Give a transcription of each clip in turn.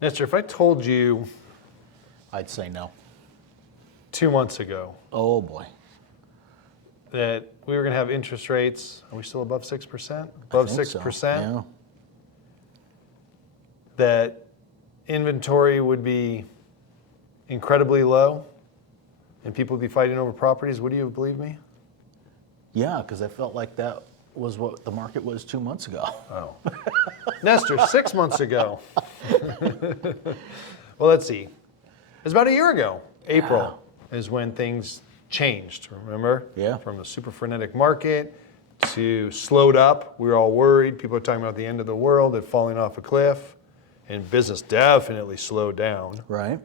Nestor, if I told you I'd say no. 2 months ago Oh boy. that we were going to have interest rates, are we still above 6%? Above I think 6%? So. Yeah. That inventory would be incredibly low and people would be fighting over properties, would you have believed me? Yeah, because I felt like that was what the market was 2 months ago. Oh. Nestor, 6 months ago. Well, let's see. It was about a year ago. April is when things changed, remember? Yeah. From a super frenetic market to slowed up. We were all worried. People are talking about the end of the world and falling off a cliff. And business definitely slowed down. Right.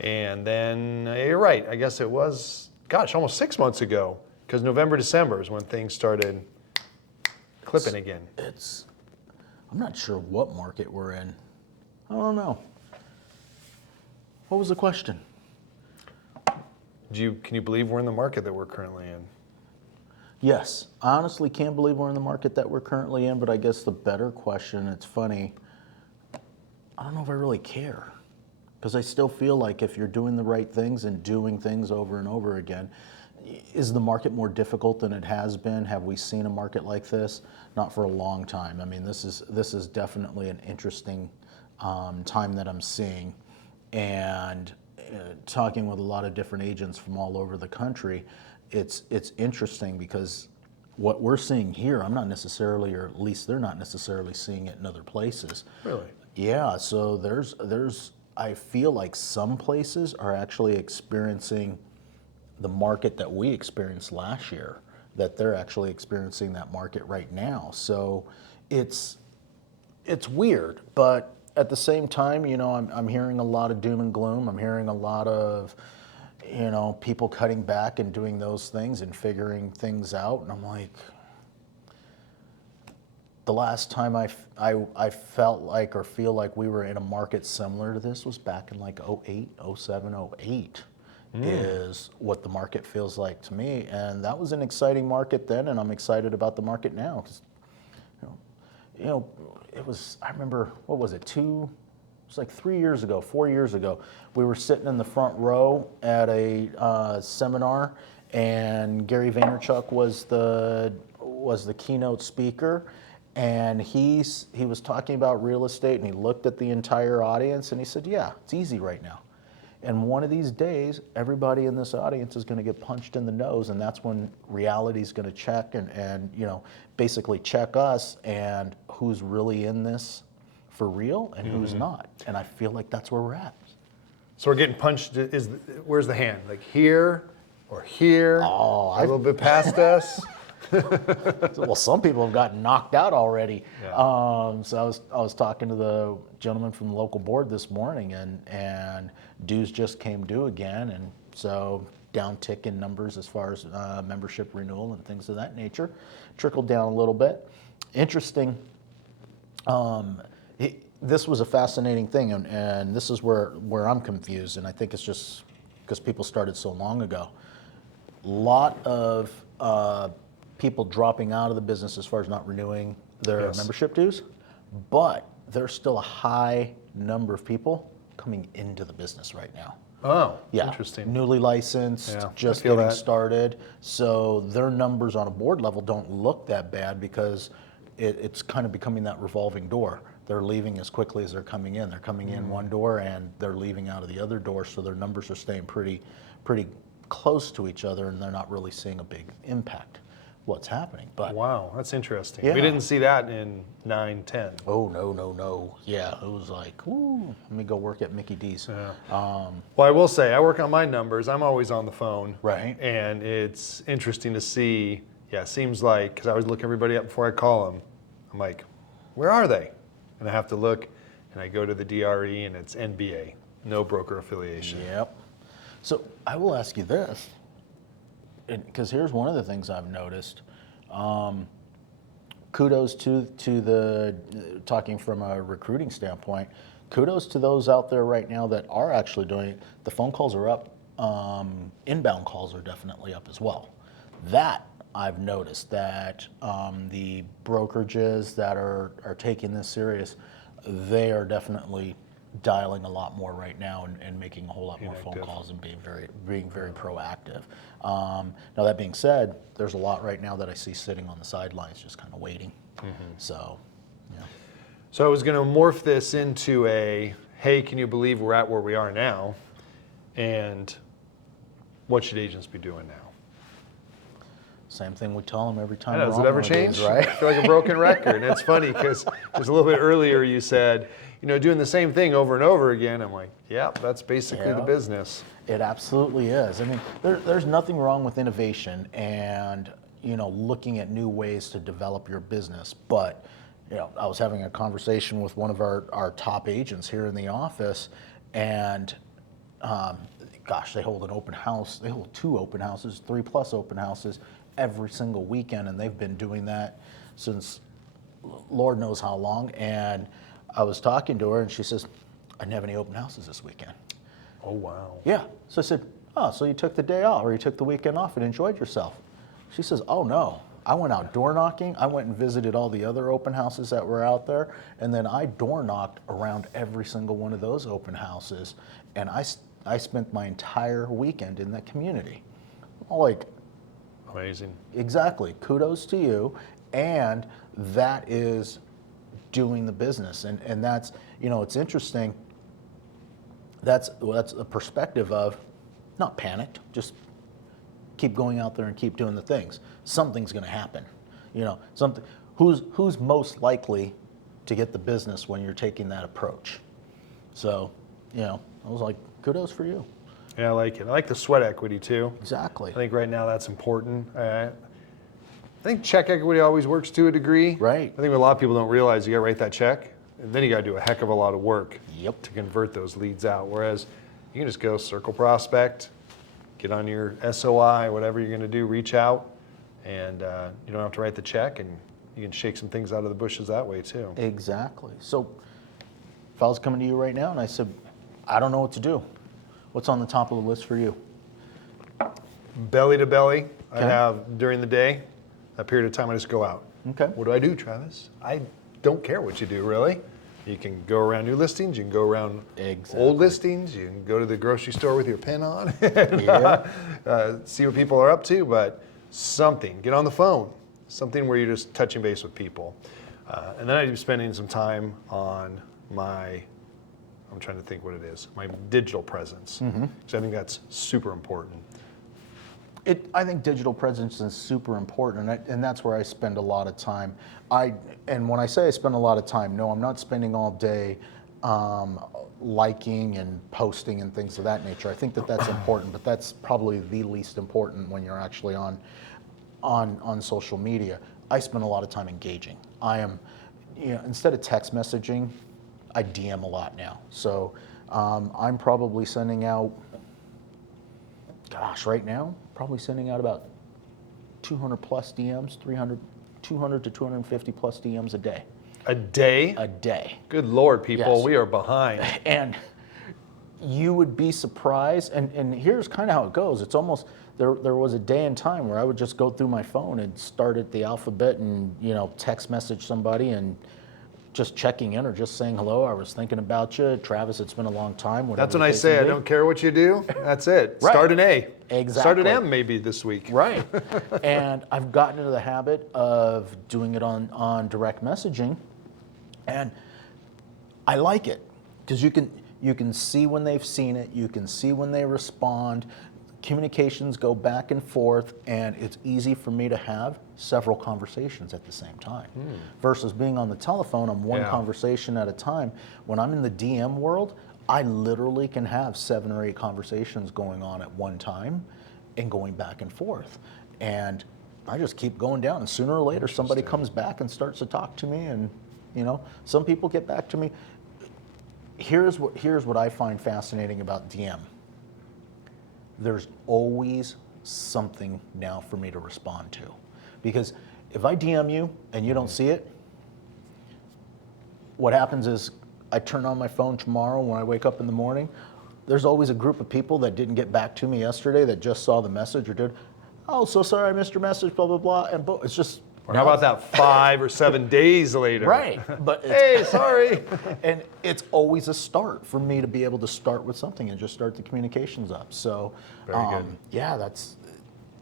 And then, you're right, I guess it was, gosh, almost 6 months ago. Because November, December is when things started clipping again. I'm not sure what market we're in. I don't know. What was the question? Can you believe we're in the market that we're currently in? Yes, I honestly can't believe we're in the market that we're currently in, but I guess the better question, it's funny, I don't know if I really care. Because I still feel like if you're doing the right things and doing things over and over again, is the market more difficult than it has been? Have we seen a market like this? Not for a long time. I mean, this is definitely an interesting time that I'm seeing. And talking with a lot of different agents from all over the country, it's interesting because what we're seeing here, I'm not necessarily, or at least they're not necessarily seeing it in other places. Really? Yeah, so I feel like some places are actually experiencing the market that we experienced last year, that they're actually experiencing that market right now. So it's weird, but at the same time, I'm hearing a lot of doom and gloom. I'm hearing a lot of, people cutting back and doing those things and figuring things out. And I'm like, the last time I felt like or feel like we were in a market similar to this was back in like 08, 07, 08 is what the market feels like to me. And that was an exciting market then, and I'm excited about the market now. 'Cause, it was, I remember, what was it, it was like 3 years ago, 4 years ago, we were sitting in the front row at a seminar, and Gary Vaynerchuk was the keynote speaker, and he was talking about real estate, and he looked at the entire audience and he said, yeah, it's easy right now. And one of these days, everybody in this audience is going to get punched in the nose, and that's when reality is going to check and basically check us and who's really in this for real and who's not. And I feel like that's where we're at. So we're getting punched, where's the hand? Like here or here? Oh, a little bit past us? Well, some people have gotten knocked out already. Yeah. So I was talking to the gentleman from the local board this morning, and dues just came due again, and so downtick in numbers as far as membership renewal and things of that nature, trickled down a little bit. Interesting. This was a fascinating thing, and this is where I'm confused, and I think it's just because people started so long ago. Lot of people dropping out of the business as far as not renewing their membership dues, but there's still a high number of people coming into the business right now. Oh, Yeah, interesting. newly licensed, Yeah, just I feel getting that. started. So their numbers on a board level don't look that bad because it's kind of becoming that revolving door. They're leaving as quickly as they're coming in. They're coming in one door and they're leaving out of the other door, so their numbers are staying pretty close to each other, and they're not really seeing a big impact what's happening. But Wow, that's interesting. Yeah. We didn't see that in 9, 10. oh no. Yeah, it was like, ooh, let me go work at Mickey D's. Well, I will say, I work on my numbers. I'm always on the phone. Right. And it's interesting to see, it seems like, because I always look everybody up before I call them. I'm like, where are they? And I have to look, and I go to the DRE, and it's NBA, no broker affiliation. Yep. So I will ask you this, because here's one of the things I've noticed. Kudos to the, talking from a recruiting standpoint, kudos to those out there right now that are actually doing it. The phone calls are up. Inbound calls are definitely up as well. That I've noticed that the brokerages that are taking this serious, they are definitely dialing a lot more right now and making a whole lot more phone active. calls and being very proactive. Now that being said, there's a lot right now that I see sitting on the sidelines just kind of waiting. So, yeah. So I was going to morph this into a, hey, can you believe we're at where we are now? And what should agents be doing now? Same thing we tell them every time. I know, we're does it on ever one of these, change? right? I feel like a broken record. And it's funny because just a little bit earlier you said, doing the same thing over and over again. I'm like, yeah, that's basically the Yeah. business. It absolutely is. I mean, there's nothing wrong with innovation and looking at new ways to develop your business. But I was having a conversation with one of our top agents here in the office, and gosh, they hold an open house. They hold 2 open houses, 3+ open houses every single weekend, and they've been doing that since Lord knows how long. And I was talking to her, and she says, "I didn't have any open houses this weekend." Oh, wow. Yeah. So I said, "Oh, so you took the day off, or you took the weekend off and enjoyed yourself?" She says, "Oh no, I went out door knocking. I went and visited all the other open houses that were out there, and then I door knocked around every single one of those open houses, and I spent my entire weekend in that community." I'm like, Amazing. exactly. Kudos to you, and that is doing the business, and that's it's interesting. That's a perspective of not panicked, just keep going out there and keep doing the things. Something's going to happen. Something. Who's most likely to get the business when you're taking that approach? So, I was like, kudos for you. Yeah, I like it. I like the sweat equity too. Exactly. I think right now that's important. I think check equity always works to a degree. Right. I think what a lot of people don't realize, you got to write that check, and then you got to do a heck of a lot of work Yep. to convert those leads out. Whereas you can just go circle prospect, get on your SOI, whatever you're going to do, reach out, and you don't have to write the check, and you can shake some things out of the bushes that way too. Exactly. So, if I was coming to you right now and I said, I don't know what to do, what's on the top of the list for you? Belly to belly, I Okay. have during the day, a period of time I just go out. Okay. What do I do, Travis? I don't care what you do, really. You can go around new listings, you can go around Exactly. old listings, you can go to the grocery store with your pen on, and, Yeah. see what people are up to, but something, get on the phone, something where you're just touching base with people. And then I'm spending some time on I'm trying to think what it is, my digital presence. So I think that's super important. I think digital presence is super important, and that's where I spend a lot of time. And when I say I spend a lot of time, no, I'm not spending all day liking and posting and things of that nature. I think that that's important, but that's probably the least important when you're actually on social media. I spend a lot of time engaging. I am, instead of text messaging, I DM a lot now. So I'm probably sending out, gosh, right now, probably sending out about 200 plus DMs, 200 to 250 plus DMs a day. A day? A day. Good Lord, people, Yes. we are behind. And you would be surprised, and here's kind of how it goes. It's almost, there was a day and time where I would just go through my phone and start at the alphabet and, text message somebody and just checking in or just saying hello. I was thinking about you, Travis. It's been a long time. That's when I say I don't care what you do. That's it. Right. Start an A. Exactly. Start an M maybe this week. Right. And I've gotten into the habit of doing it on direct messaging, and I like it because you can see when they've seen it, you can see when they respond. Communications go back and forth, and it's easy for me to have several conversations at the same time. Versus being on the telephone on one Yeah. conversation at a time. When I'm in the DM world, I literally can have 7 or 8 conversations going on at one time and going back and forth. And I just keep going down, and sooner or later somebody comes back and starts to talk to me, and some people get back to me. Here's what I find fascinating about DM. There's always something now for me to respond to. Because if I DM you and you don't see it, what happens is I turn on my phone tomorrow when I wake up in the morning. There's always a group of people that didn't get back to me yesterday that just saw the message or did, oh, so sorry I missed your message, blah, blah, blah. And it's just Or how about that 5 or 7 days later? Right, but Hey, sorry. and it's always a start for me to be able to start with something and just start the communications up. So, Very good. yeah, that's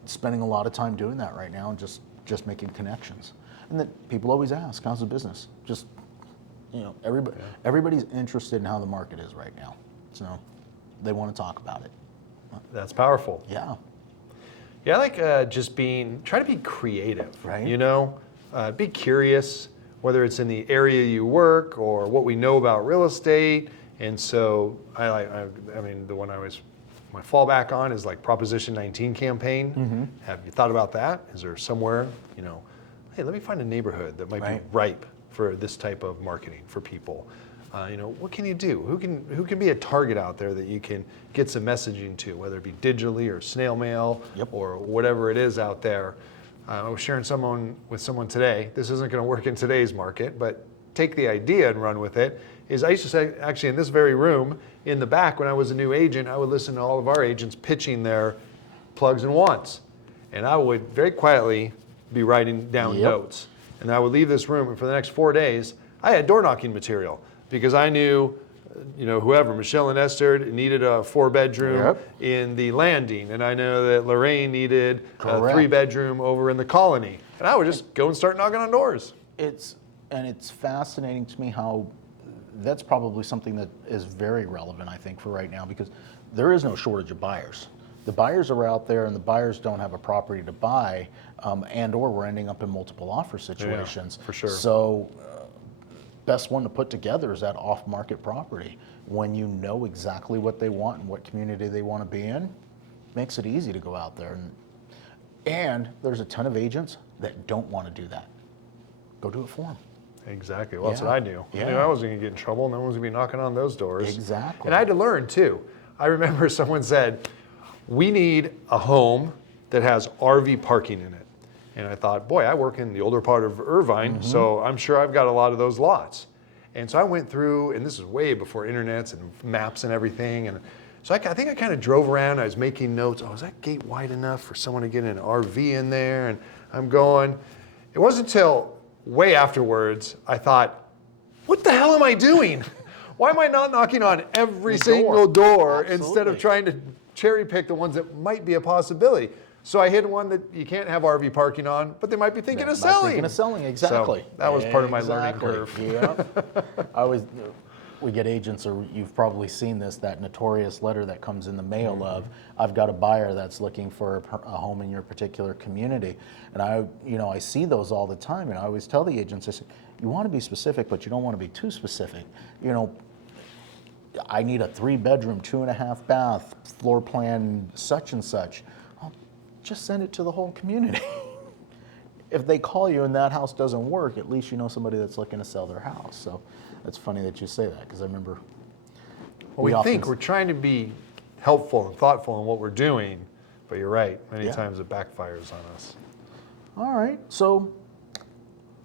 spending a lot of time doing that right now and just making connections. And then people always ask, how's the business? Just, everybody's interested in how the market is right now. So they want to talk about it. That's powerful. Yeah. Yeah, I like try to be creative, Right. Be curious, whether it's in the area you work or what we know about real estate. And so the one my fallback on is like Proposition 19 campaign. Mm-hmm. Have you thought about that? Is there somewhere, hey, let me find a neighborhood that might be ripe for this type of marketing for people. What can you do? Who can be a target out there that you can get some messaging to, whether it be digitally or snail mail or whatever it is out there. I was sharing with someone today. This isn't going to work in today's market, but take the idea and run with it. I used to say, actually in this very room in the back when I was a new agent, I would listen to all of our agents pitching their plugs and wants. And I would very quietly be writing down notes. And I would leave this room, and for the next 4 days, I had door knocking material. Because I knew, whoever, Michelle and Esther needed a 4-bedroom in the Landing, and I know that Lorraine needed a 3-bedroom over in the Colony. And I would just go and start knocking on doors. It's fascinating to me how that's probably something that is very relevant, I think, for right now, because there is no shortage of buyers. The buyers are out there, and the buyers don't have a property to buy, and/or we're ending up in multiple offer situations. Yeah, for sure. So. Best one to put together is that off-market property. When you know exactly what they want and what community they want to be in, makes it easy to go out there. And there's a ton of agents that don't want to do that. Go do it for them. Exactly. Well, that's what I do. Yeah. I knew I wasn't going to get in trouble. No one's going to be knocking on those doors. Exactly. And I had to learn, too. I remember someone said, we need a home that has RV parking in it. And I thought, boy, I work in the older part of Irvine, so I'm sure I've got a lot of those lots. And so I went through, and this is way before internets and maps and everything. And so I think I kind of drove around. I was making notes. Oh, is that gate wide enough for someone to get an RV in there? And I'm going. It wasn't until way afterwards I thought, what the hell am I doing? Why am I not knocking on every single door instead of trying to cherry pick the ones that might be a possibility? So I hit one that you can't have RV parking on, but they might be thinking of selling. Exactly. So that was part of my learning curve. Yeah. We get agents, or you've probably seen this, that notorious letter that comes in the mail of, I've got a buyer that's looking for a home in your particular community. And I see those all the time, and I always tell the agents, I say, you want to be specific, but you don't want to be too specific. I need a 3-bedroom, 2.5 bath, floor plan such and such. Just send it to the whole community. If they call you and that house doesn't work, at least you know somebody that's looking to sell their house. So it's funny that you say that, because I remember. We think we're trying to be helpful and thoughtful in what we're doing, but you're right. Many times it backfires on us. All right. So,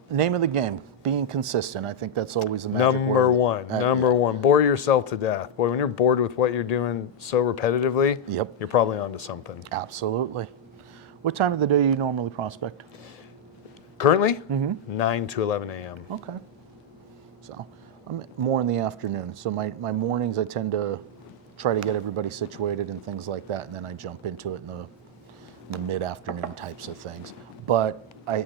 name of the game: being consistent. I think that's always a magic word. Number one. Bore yourself to death. Boy, when you're bored with what you're doing so repetitively, you're probably onto something. Absolutely. What time of the day do you normally prospect? Currently, 9 to 11 a.m. Okay. So I'm more in the afternoon. So my mornings, I tend to try to get everybody situated and things like that, and then I jump into it in the mid-afternoon types of things. But I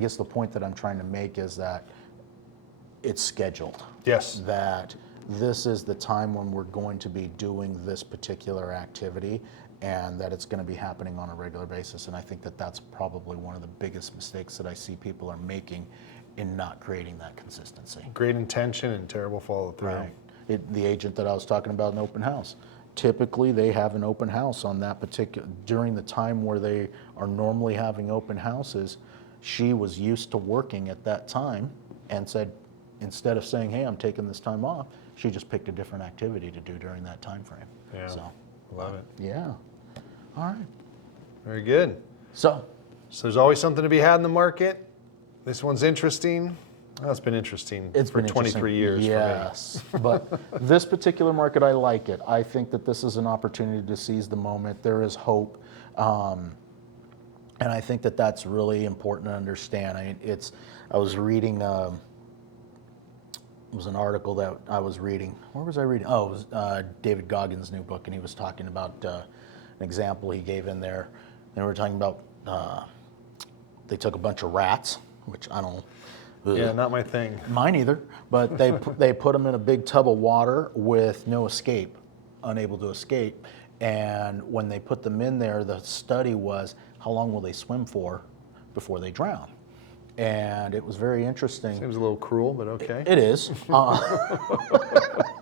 guess the point that I'm trying to make is that it's scheduled. Yes. That this is the time when we're going to be doing this particular activity, and that it's going to be happening on a regular basis. And I think that that's probably one of the biggest mistakes that I see people are making in not creating that consistency. Great intention and terrible follow through. Right. The agent that I was talking about in open house, typically they have an open house on that particular, during the time where they are normally having open houses. She was used to working at that time and said, instead of saying, hey, I'm taking this time off, she just picked a different activity to do during that time frame. Yeah, so, love it. Yeah. All right. Very good. So there's always something to be had in the market. This one's interesting. Well, it's been interesting for 23 years yes, for me. But this particular market, I like it. I think that this is an opportunity to seize the moment. There is hope. And I think that that's really important to understand. I was reading, it was an article that I was reading. Where was I reading? Oh, it was David Goggins' new book, and he was talking about an example he gave in there. And we were talking about they took a bunch of rats, which I don't. Yeah, not my thing. Mine either. But they put them in a big tub of water with no escape, unable to escape. And when they put them in there, the study was how long will they swim for before they drown? And it was very interesting. Seems a little cruel, but okay. It is.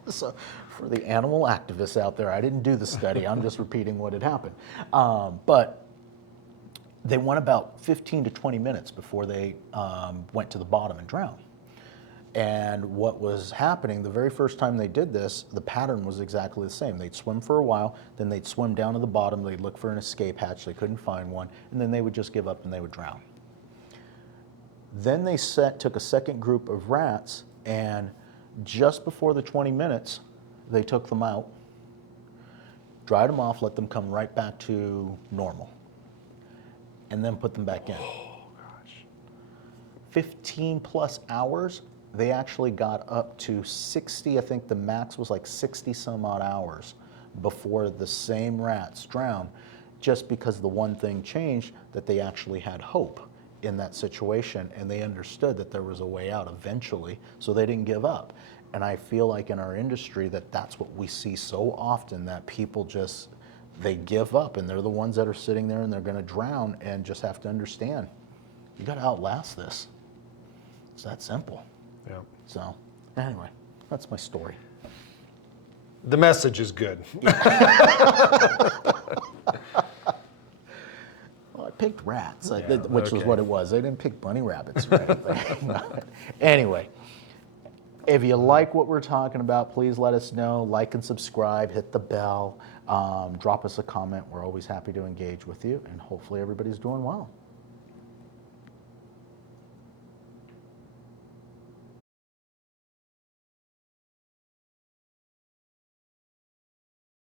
So for the animal activists out there, I didn't do the study. I'm just repeating what had happened. But they went about 15 to 20 minutes before they went to the bottom and drowned. And what was happening, the very first time they did this, the pattern was exactly the same. They'd swim for a while, then they'd swim down to the bottom, they'd look for an escape hatch, they couldn't find one, and then they would just give up and they would drown. Then they took a second group of rats, and just before the 20 minutes, they took them out, dried them off, let them come right back to normal, and then put them back in. Oh, gosh. 15 plus hours, they actually got up to 60, I think the max was like 60 some odd hours before the same rats drowned, just because the one thing changed, that they actually had hope in that situation, and they understood that there was a way out eventually, so they didn't give up. And I feel like in our industry that that's what we see so often, that people just, they give up, and they're the ones that are sitting there and they're going to drown, and just have to understand, you got to outlast this. It's that simple. Yeah. So anyway, that's my story. The message is good. Well, I picked rats, Yeah, which was okay. what it was. They didn't pick bunny rabbits or anything. Anyway, if you like what we're talking about, please let us know. Like and subscribe, hit the bell, drop us a comment. We're always happy to engage with you, and hopefully everybody's doing well.